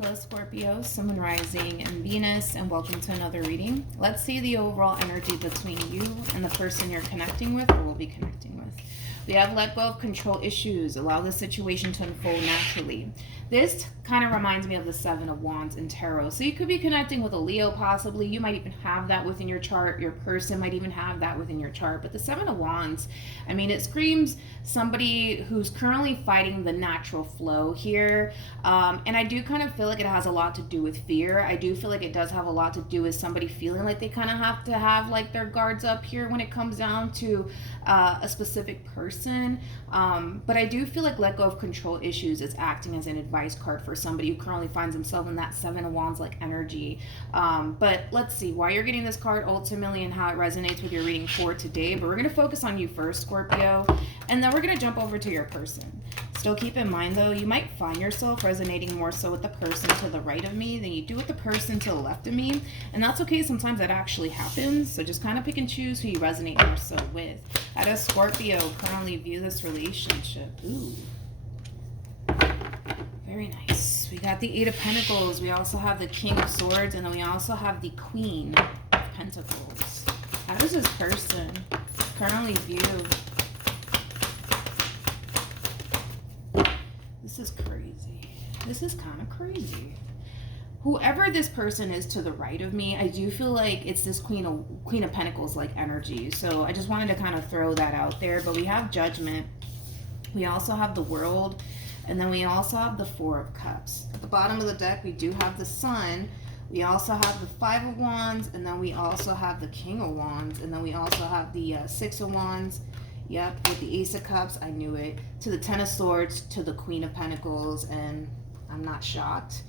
Hello Scorpio, Sun, Rising, and Venus, and welcome to another reading. Let's see the overall energy between you and the person you're connecting with or will be connecting with. We have let go of control issues, allow the situation to unfold naturally. This kind of reminds me of the Seven of Wands in Tarot. So you could be connecting with a Leo possibly. You might even have that within your chart. Your person might even have that within your chart. But the Seven of Wands, I mean, it screams somebody who's currently fighting the natural flow here. And I do kind of feel like it has a lot to do with fear. I do feel like it does have a lot to do with somebody feeling like they kind of have to have like their guards up here when it comes down to a specific person. But I do feel like let go of control issues is acting as an advice card for somebody who currently finds themselves in that Seven of Wands like energy. But let's see why you're getting this card ultimately and how it resonates with your reading for today. But we're going to focus on you first, Scorpio, and then we're going to jump over to your person. Still keep in mind though, you might find yourself resonating more so with the person to the right of me than you do with the person to the left of me. And that's okay, sometimes that actually happens. So just kind of pick and choose who you resonate more so with. How does Scorpio currently view this relationship? Ooh. Very nice. We got the Eight of Pentacles. We also have the King of Swords. And then we also have the Queen of Pentacles. How does this person currently view? This is crazy. This is kind of crazy. Whoever this person is to the right of me, I do feel like it's this Queen of Pentacles like energy. So I just wanted to kind of throw that out there. But we have Judgment. We also have the World. And then we also have the Four of Cups. At the bottom of the deck, we do have the Sun. We also have the Five of Wands. And then we also have the King of Wands. And then we also have the Six of Wands. Yep, with the Ace of Cups, I knew it. To the Ten of Swords, to the Queen of Pentacles, and I'm not shocked.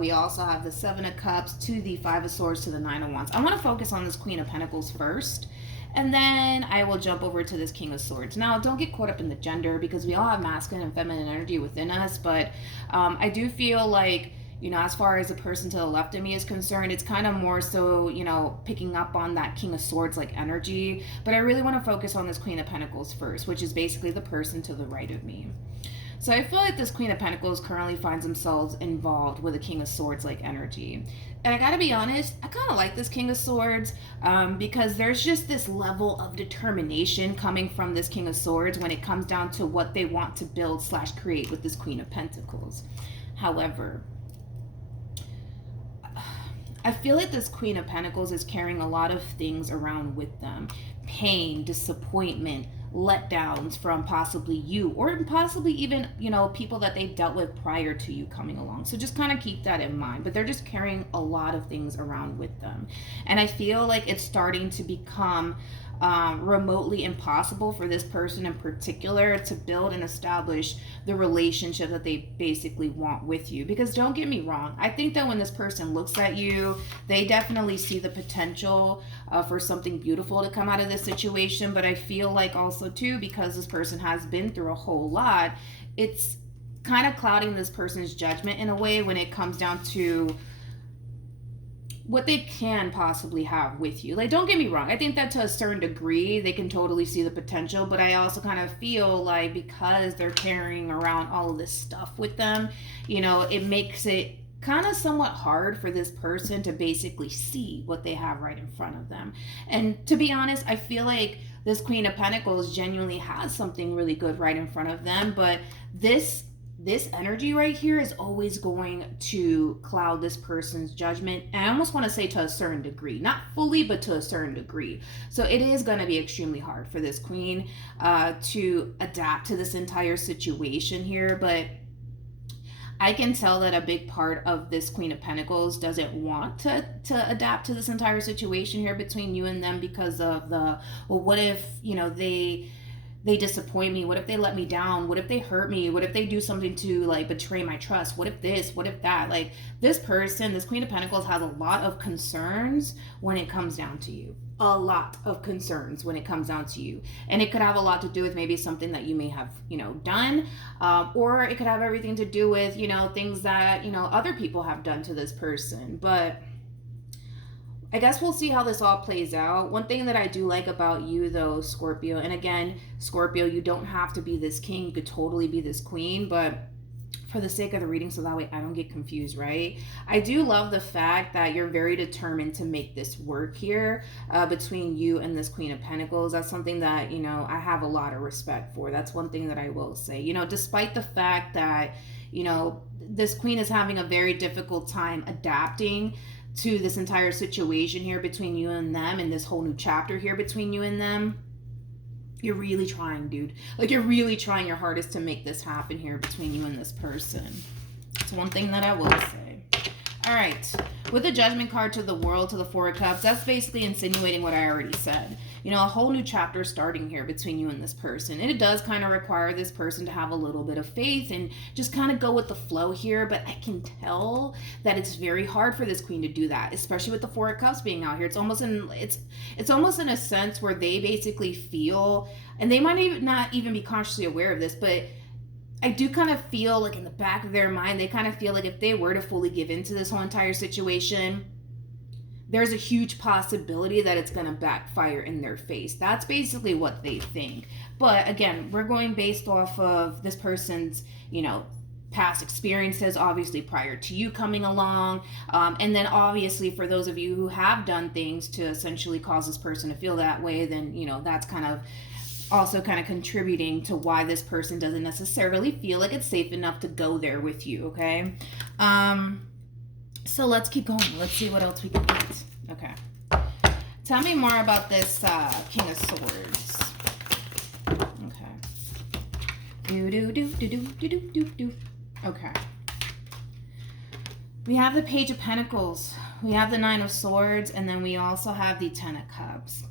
We also have the Seven of Cups, to the Five of Swords, to the Nine of Wands. I want to focus on this Queen of Pentacles first, and then I will jump over to this King of Swords. Now, don't get caught up in the gender, because we all have masculine and feminine energy within us, but I do feel like, you know, as far as the person to the left of me is concerned, it's kind of more so, you know, picking up on that King of Swords like energy. But I really want to focus on this Queen of Pentacles first, which is basically the person to the right of me. So I feel like this Queen of Pentacles currently finds themselves involved with a King of Swords like energy. And I gotta be honest, I kind of like this King of Swords because there's just this level of determination coming from this King of Swords when it comes down to what they want to build / create with this Queen of Pentacles. However, I feel like this Queen of Pentacles is carrying a lot of things around with them. Pain, disappointment, letdowns from possibly you or possibly even, you know, people that they dealt with prior to you coming along. So just kind of keep that in mind. But they're just carrying a lot of things around with them. And I feel like it's starting to become remotely impossible for this person in particular to build and establish the relationship that they basically want with you. Because don't get me wrong, I think that when this person looks at you, they definitely see the potential for something beautiful to come out of this situation. But I feel like also too, because this person has been through a whole lot, it's kind of clouding this person's judgment in a way when it comes down to what they can possibly have with you. Like, don't get me wrong, I think that to a certain degree they can totally see the potential, but I also kind of feel like because they're carrying around all of this stuff with them, you know, it makes it kind of somewhat hard for this person to basically see what they have right in front of them. And to be honest, I feel like this Queen of Pentacles genuinely has something really good right in front of them, but this energy right here is always going to cloud this person's judgment. And I almost want to say to a certain degree, not fully, but to a certain degree. So it is going to be extremely hard for this queen to adapt to this entire situation here. But I can tell that a big part of this Queen of Pentacles doesn't want to adapt to this entire situation here between you and them because of the, well, what if, you know, they disappoint me? What if they let me down? What if they hurt me? What if they do something to like betray my trust? What if this? What if that? Like, this person, this Queen of Pentacles, has a lot of concerns when it comes down to you. A lot of concerns when it comes down to you. And it could have a lot to do with maybe something that you may have, you know, done. Or it could have everything to do with, you know, things that, you know, other people have done to this person. But I guess we'll see how this all plays out. One thing that I do like about you though, Scorpio, and again, Scorpio, you don't have to be this king, you could totally be this queen, but for the sake of the reading, so that way I don't get confused, right? I do love the fact that you're very determined to make this work here between you and this Queen of Pentacles. That's something that, you know, I have a lot of respect for. That's one thing that I will say. You know, despite the fact that, you know, this Queen is having a very difficult time adapting to this entire situation here between you and them, and this whole new chapter here between you and them, you're really trying, dude. Like, you're really trying your hardest to make this happen here between you and this person. It's one thing that I will say. All right. With the Judgment card to the World, to the Four of Cups, that's basically insinuating what I already said. You know, a whole new chapter starting here between you and this person. And it does kind of require this person to have a little bit of faith and just kind of go with the flow here. But I can tell that it's very hard for this Queen to do that, especially with the Four of Cups being out here. It's almost in a sense where they basically feel, and they might even not even be consciously aware of this, but I do kind of feel like in the back of their mind, they kind of feel like if they were to fully give into this whole entire situation, there's a huge possibility that it's going to backfire in their face. That's basically what they think. But again, we're going based off of this person's, you know, past experiences, obviously prior to you coming along. And then obviously for those of you who have done things to essentially cause this person to feel that way, then, you know, that's kind of also kind of contributing to why this person doesn't necessarily feel like it's safe enough to go there with you, okay? So let's keep going. Let's see what else we can get. Okay. Tell me more about this King of Swords. Okay. Okay. We have the Page of Pentacles. We have the Nine of Swords. And then we also have the Ten of Cups.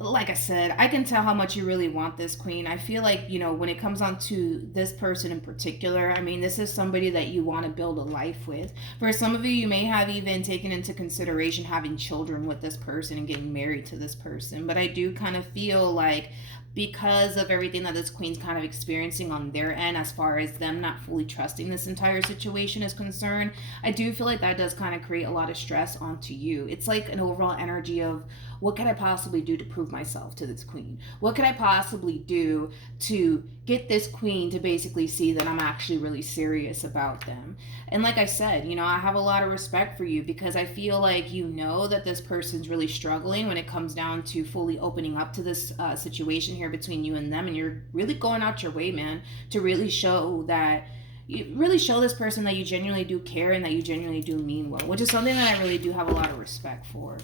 Like I said, I can tell how much you really want this Queen. I feel like, you know, when it comes on to this person in particular, I mean, this is somebody that you want to build a life with. For some of you, you may have even taken into consideration having children with this person and getting married to this person. But I do kind of feel like because of everything that this Queen's kind of experiencing on their end, as far as them not fully trusting this entire situation is concerned, I do feel like that does kind of create a lot of stress onto you. It's like an overall energy of, what could I possibly do to prove myself to this Queen? What could I possibly do to get this Queen to basically see that I'm actually really serious about them? And like I said, you know, I have a lot of respect for you, because I feel like you know that this person's really struggling when it comes down to fully opening up to this situation here between you and them. And you're really going out your way, man, to really show that you really show this person that you genuinely do care and that you genuinely do mean well, which is something that I really do have a lot of respect for.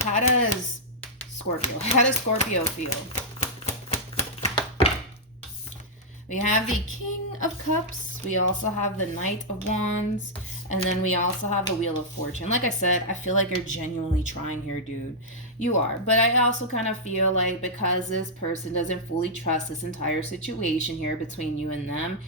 How does Scorpio feel? We have the King of Cups. We also have the Knight of Wands. And then we also have the Wheel of Fortune. Like I said, I feel like you're genuinely trying here, dude. You are. But I also kind of feel like because this person doesn't fully trust this entire situation here between you and them,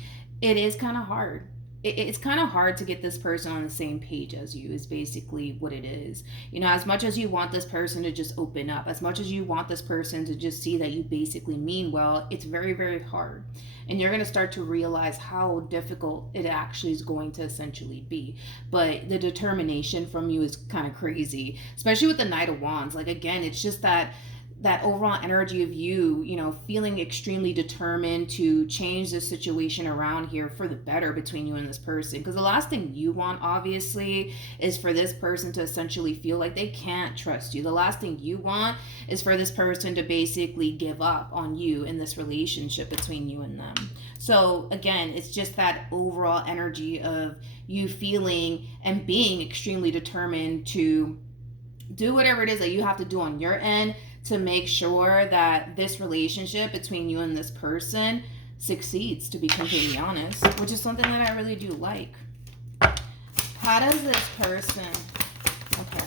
it is kind of hard. It's kind of hard to get this person on the same page as you, is basically what it is. You know, as much as you want this person to just open up, as much as you want this person to just see that you basically mean well, it's very, very hard. And you're going to start to realize how difficult it actually is going to essentially be. But the determination from you is kind of crazy, especially with the Knight of Wands. Like, again, it's just that overall energy of you, you know, feeling extremely determined to change the situation around here for the better between you and this person. Because the last thing you want, obviously, is for this person to essentially feel like they can't trust you. The last thing you want is for this person to basically give up on you in this relationship between you and them. So again, it's just that overall energy of you feeling and being extremely determined to do whatever it is that you have to do on your end to make sure that this relationship between you and this person succeeds, to be completely honest, which is something that I really do like. How does this person... Okay.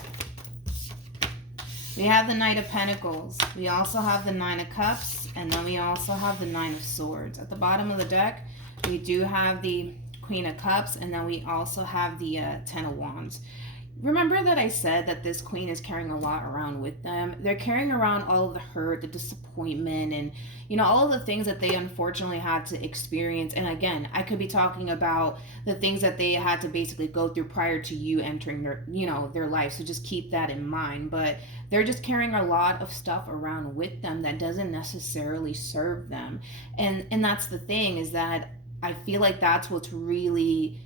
We have the Knight of Pentacles. We also have the Nine of Cups. And then we also have the Nine of Swords. At the bottom of the deck, we do have the Queen of Cups. And then we also have the Ten of Wands. Remember that I said that this Queen is carrying a lot around with them. They're carrying around all of the hurt, the disappointment, and, you know, all of the things that they unfortunately had to experience. And again, I could be talking about the things that they had to basically go through prior to you entering their, you know, their life. So just keep that in mind. But they're just carrying a lot of stuff around with them that doesn't necessarily serve them. And that's the thing, is that I feel like that's what's really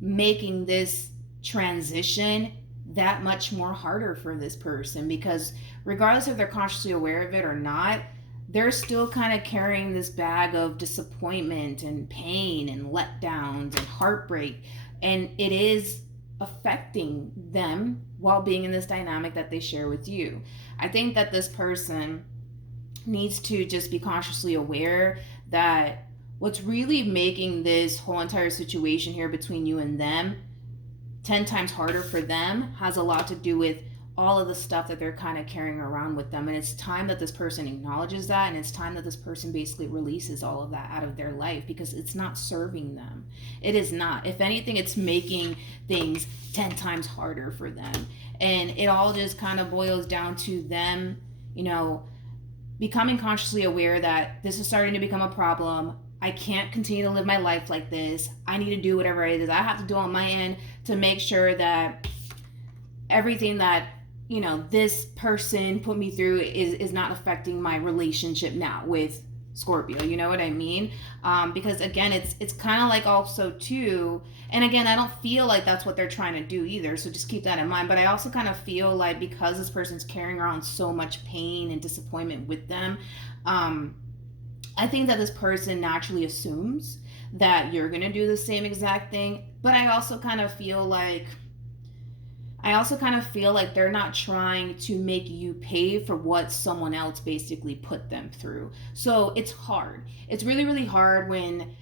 making this transition that much more harder for this person, because regardless if they're consciously aware of it or not, they're still kind of carrying this bag of disappointment and pain and letdowns and heartbreak, and it is affecting them while being in this dynamic that they share with you. I think that this person needs to just be consciously aware that what's really making this whole entire situation here between you and them 10 times harder for them has a lot to do with all of the stuff that they're kind of carrying around with them. And it's time that this person acknowledges that, and it's time that this person basically releases all of that out of their life, because it's not serving them. It is not. If anything, it's making things 10 times harder for them. And it all just kind of boils down to them, becoming consciously aware that this is starting to become a problem. I can't continue to live my life like this. I need to do whatever it is I have to do on my end to make sure that everything that this person put me through is not affecting my relationship now with Scorpio. You know what I mean? Because again, it's kind of like also too, and again, I don't feel like that's what they're trying to do either. So just keep that in mind. But I also kind of feel like because this person's carrying around so much pain and disappointment with them, I think that this person naturally assumes that you're going to do the same exact thing. But I also kind of feel like they're not trying to make you pay for what someone else basically put them through. So it's hard. It's really, really hard when,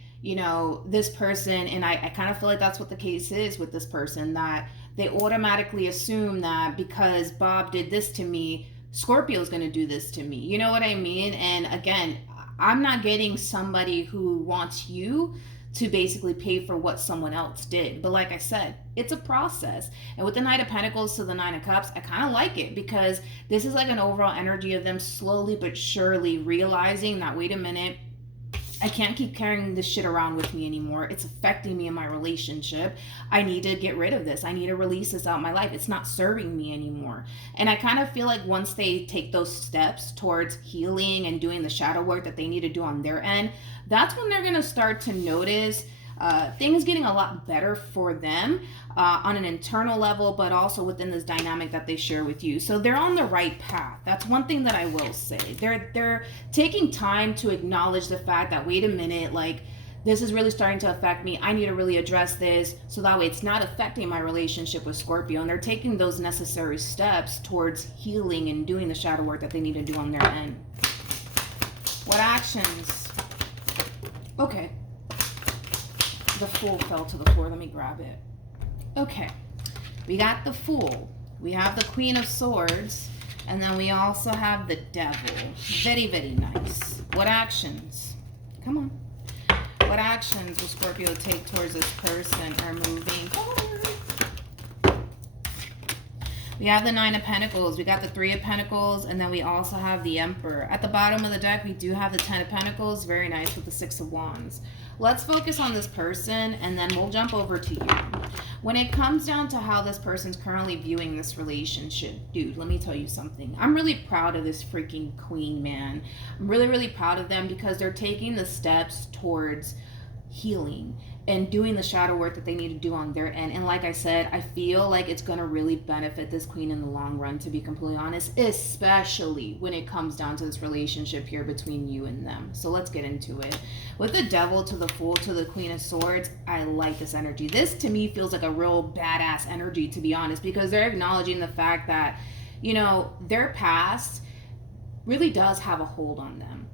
this person, and I kind of feel like that's what the case is with this person, that they automatically assume that because Bob did this to me, Scorpio's going to do this to me. You know what I mean? And again, I'm not getting somebody who wants you to basically pay for what someone else did. But like I said, it's a process. And with the Knight of Pentacles to the Nine of Cups, I kind of like it, because this is like an overall energy of them slowly but surely realizing that, wait a minute, I can't keep carrying this shit around with me anymore. It's affecting me in my relationship. I need to get rid of this. I need to release this out of my life. It's not serving me anymore. And I kind of feel like once they take those steps towards healing and doing the shadow work that they need to do on their end, that's when they're going to start to notice things getting a lot better for them on an internal level, but also within this dynamic that they share with you. So they're on the right path. That's one thing that I will say. They're taking time to acknowledge the fact that, wait a minute, like, this is really starting to affect me. I need to really address this so that way it's not affecting my relationship with Scorpio. And they're taking those necessary steps towards healing and doing the shadow work that they need to do on their end. What actions? Okay. The Fool fell to the floor. Let me grab it. Okay. We got the Fool. We have the Queen of Swords. And then we also have the Devil. Very, very nice. What actions? Come on. What actions will Scorpio take towards this person or moving forward? We have the Nine of Pentacles. We got the Three of Pentacles. And then we also have the Emperor. At the bottom of the deck, we do have the Ten of Pentacles. Very nice with the Six of Wands. Let's focus on this person, and then we'll jump over to you. When it comes down to how this person's currently viewing this relationship, dude, let me tell you something. I'm really proud of this freaking queen, man. I'm really, really proud of them because they're taking the steps towards healing and doing the shadow work that they need to do on their end. And like I said, I feel like it's going to really benefit this queen in the long run, to be completely honest, especially when it comes down to this relationship here between you and them. So let's get into it. With the Devil to the Fool to the Queen of Swords, I like this energy. This to me feels like a real badass energy, to be honest, because they're acknowledging the fact that, their past really does have a hold on them.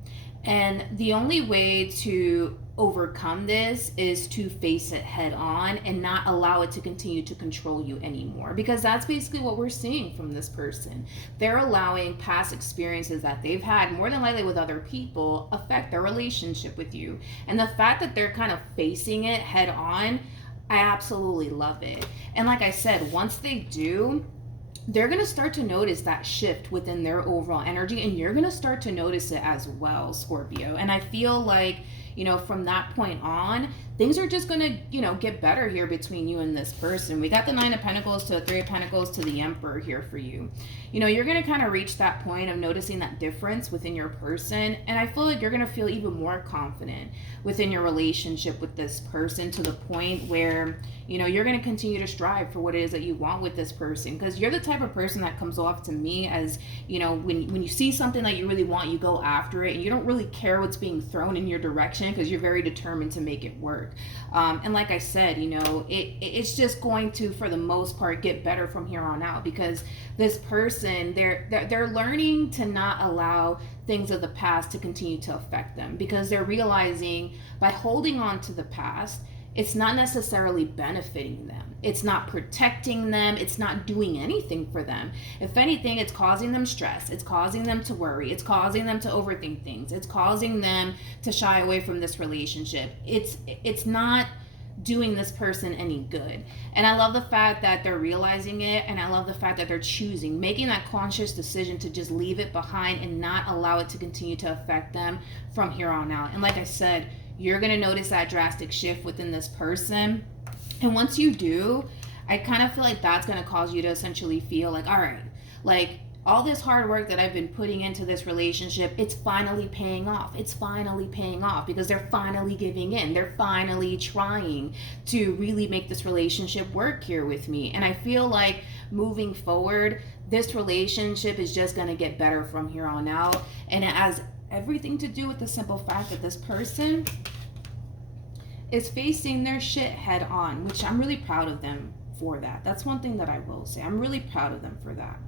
And the only way to overcome this is to face it head on and not allow it to continue to control you anymore, because that's basically what we're seeing from this person. They're allowing past experiences that they've had, more than likely with other people, affect their relationship with you. And the fact that they're kind of facing it head on, I absolutely love it. And like I said, once they do, they're going to start to notice that shift within their overall energy, and you're going to start to notice it as well, Scorpio. And I feel like, you know, from that point on, things are just gonna, you know, get better here between you and this person. We got the Nine of Pentacles to the Three of Pentacles to the Emperor here for you. You know, you're gonna kind of reach that point of noticing that difference within your person, and I feel like you're gonna feel even more confident within your relationship with this person, to the point where, you know, you're gonna continue to strive for what it is that you want with this person, because you're the type of person that comes off to me as, you know, when you see something that you really want, you go after it, and you don't really care what's being thrown in your direction, because you're very determined to make it work. And like I said, you know, it's just going to, for the most part, get better from here on out, because this person, they're learning to not allow things of the past to continue to affect them, because they're realizing by holding on to the past, it's not necessarily benefiting them. It's not protecting them. It's not doing anything for them. If anything, it's causing them stress. It's causing them to worry. It's causing them to overthink things. It's causing them to shy away from this relationship. It's not doing this person any good. And I love the fact that they're realizing it, and I love the fact that they're choosing, making that conscious decision to just leave it behind and not allow it to continue to affect them from here on out. And like I said, you're going to notice that drastic shift within this person. And once you do, I kind of feel like that's going to cause you to essentially feel like, all right, like all this hard work that I've been putting into this relationship, it's finally paying off. It's finally paying off, because they're finally giving in. They're finally trying to really make this relationship work here with me. And I feel like moving forward, this relationship is just going to get better from here on out. And it has everything to do with the simple fact that this person is facing their shit head on, which I'm really proud of them for that. That's one thing that I will say. I'm really proud of them for that.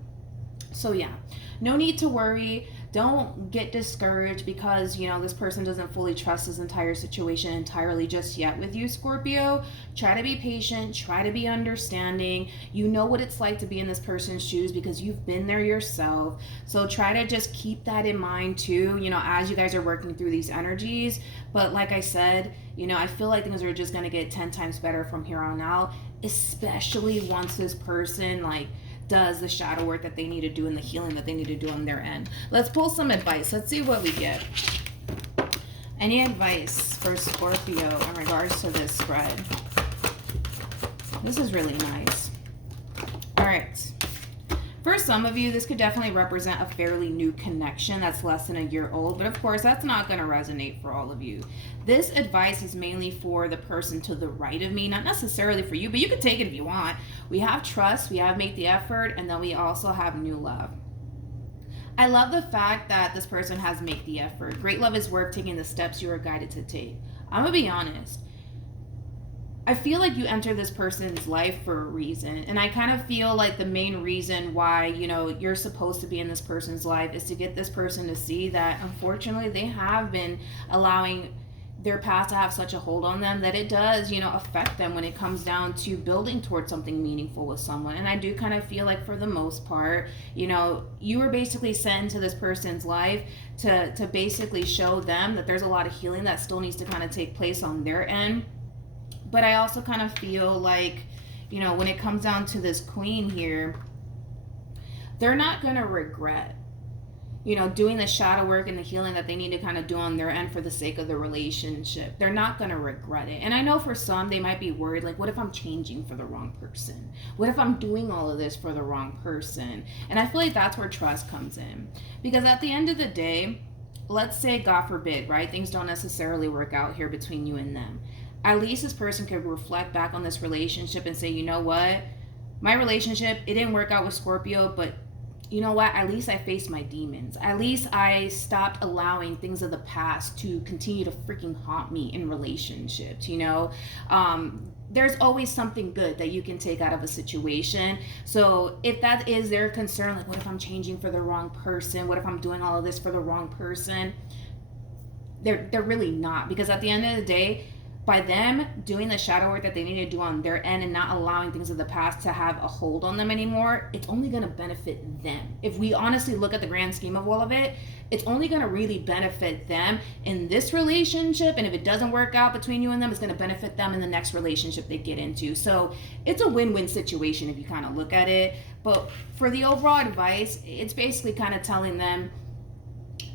So yeah, no need to worry. Don't get discouraged because, you know, this person doesn't fully trust this entire situation entirely just yet with you, Scorpio. Try to be patient. Try to be understanding. You know what it's like to be in this person's shoes because you've been there yourself. So try to just keep that in mind too, you know, as you guys are working through these energies. But like I said, you know, I feel like things are just going to get 10 times better from here on out, especially once this person, like, does the shadow work that they need to do and the healing that they need to do on their end. Let's pull some advice. Let's see what we get. Any advice for Scorpio in regards to this spread? This is really nice. All right. For some of you, this could definitely represent a fairly new connection that's less than a year old, but of course, that's not going to resonate for all of you. This advice is mainly for the person to the right of me, not necessarily for you, but you can take it if you want. We have trust, we have make the effort, and then we also have new love. I love the fact that this person has make the effort. Great love is worth taking the steps you are guided to take. I'm going to be honest. I feel like you enter this person's life for a reason. And I kind of feel like the main reason why, you know, you're supposed to be in this person's life is to get this person to see that, unfortunately, they have been allowing their past to have such a hold on them that it does, you know, affect them when it comes down to building towards something meaningful with someone. And I do kind of feel like for the most part, you know, you were basically sent into this person's life to basically show them that there's a lot of healing that still needs to kind of take place on their end. But I also kind of feel like, you know, when it comes down to this queen here, they're not going to regret, you know, doing the shadow work and the healing that they need to kind of do on their end for the sake of the relationship. They're not going to regret it. And I know for some, they might be worried, like, what if I'm changing for the wrong person? What if I'm doing all of this for the wrong person? And I feel like that's where trust comes in. Because at the end of the day, let's say, God forbid, right, things don't necessarily work out here between you and them. At least this person could reflect back on this relationship and say, you know what? My relationship, it didn't work out with Scorpio, but you know what? At least I faced my demons. At least I stopped allowing things of the past to continue to freaking haunt me in relationships, you know? There's always something good that you can take out of a situation. So if that is their concern, like, what if I'm changing for the wrong person? What if I'm doing all of this for the wrong person? They're really not, because at the end of the day, by them doing the shadow work that they need to do on their end and not allowing things of the past to have a hold on them anymore, it's only going to benefit them. If we honestly look at the grand scheme of all of it, it's only going to really benefit them in this relationship. And if it doesn't work out between you and them, it's going to benefit them in the next relationship they get into. So it's a win-win situation if you kind of look at it. But for the overall advice, it's basically kind of telling them,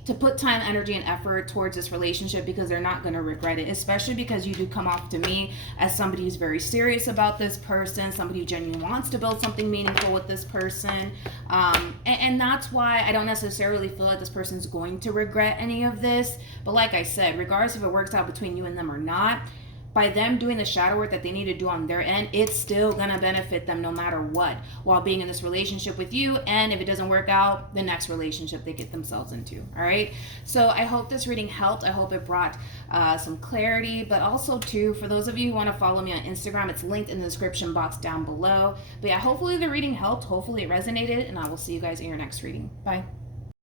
to put time, energy, and effort towards this relationship, because they're not going to regret it, especially because you do come off to me as somebody who's very serious about this person, somebody who genuinely wants to build something meaningful with this person. And that's why I don't necessarily feel like this person's going to regret any of this. But like I said, regardless if it works out between you and them or not, by them doing the shadow work that they need to do on their end, it's still gonna benefit them no matter what, while being in this relationship with you. And if it doesn't work out, the next relationship they get themselves into. All right, so I hope this reading helped. I hope it brought some clarity, but also too, for those of you who want to follow me on Instagram, it's linked in the description box down below. But yeah, hopefully the reading helped, hopefully it resonated, and I will see you guys in your next reading. Bye.